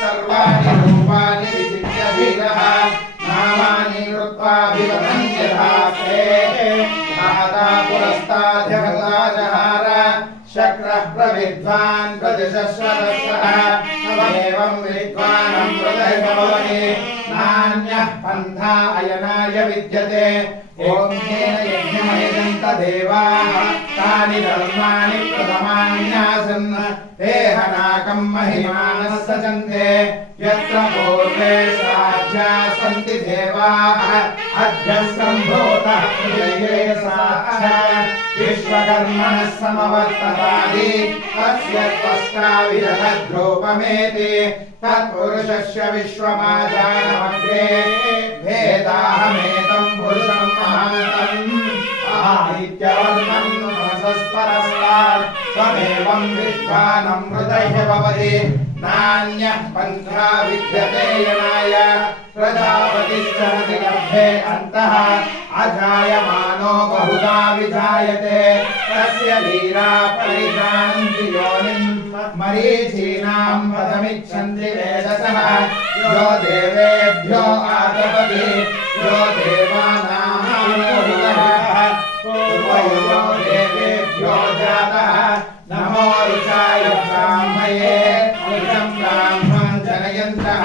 सर्वाणि रूपाणि विचित्य नामानि कृत्वा विवहन् धाता पुरस्ताद्यगताजहार शक्रः प्रविद्वान् प्रतिशश्वरः एवं विद्वान् करोति नान्यः पन्था अयनाय विद्यते ॐ येन यज्ञमयजन्तदेवाः तानि धर्माणि प्रथमान्यासन् ते हनाकम् महिमानः सजन्ते यत्र पूर्वे साध्या सन्ति देवाः अद्य सम्भूतः साक्षात् विश्वकर्मणः समवर्ततादि तस्य त्वष्टाविरहद्रूपमेति तत्पुरुषस्य विश्वमाचारमग्रे भेदाहमेतम् पुरुषम् महान्तम् त्वमेवम् विद्वानम् हृदय भवति नान्यः पन्था विद्यते यणाय गर्भे अन्तः अजायमानो बहुधा विजायते तस्य वीरा परिजानन्ति योनिम् मरीचीनां पदमिच्छन्ति वेदसः यो देवेभ्यो आतपति यो देवानां पूर्वयो देवेभ्यो जातः नमो ऋषाय ब्राह्मये ऋषं ब्राह्मं जनयन्तः